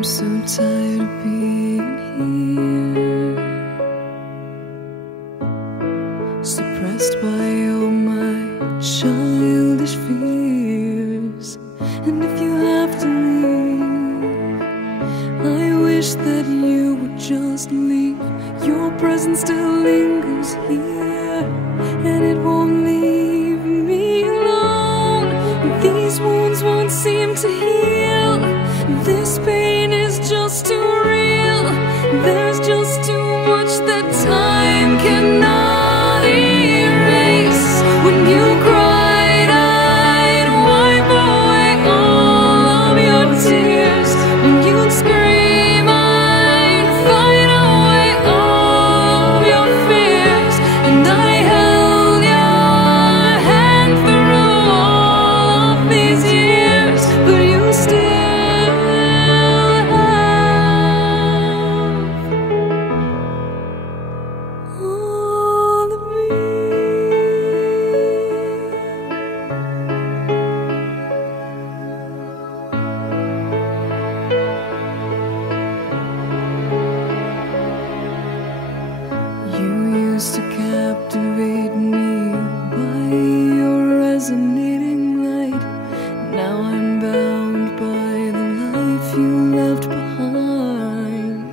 I'm so tired of being here, suppressed by all my childish fears. And if you have to leave, I wish that you would just leave. Your presence still lingers here, and it won't leave me alone. These wounds won't seem to heal. This pain is just too real. There's just too much that time cannot erase. When you cried, I'd wipe away all of your tears. When you'd scream, I'd fight away all of your fears. And I held your hand through all of these years, but you still to captivate me by your resonating light. Now I'm bound by the life you left behind.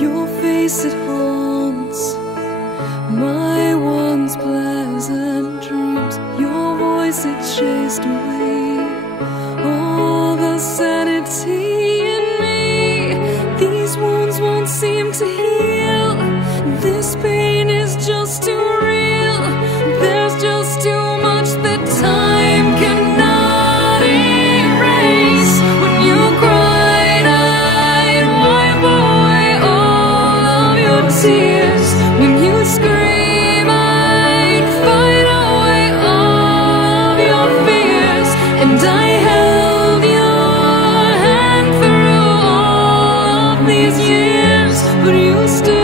Your face, it haunts my once pleasant dreams. Your voice, it chased away all the sanity in me. These wounds won't seem to heal. This pain is just too real. There's just too much that time cannot erase. When you cried, I'd wipe away all of your tears. When you scream, I'd fight away all of your fears. And I held your hand through all of these years, but you still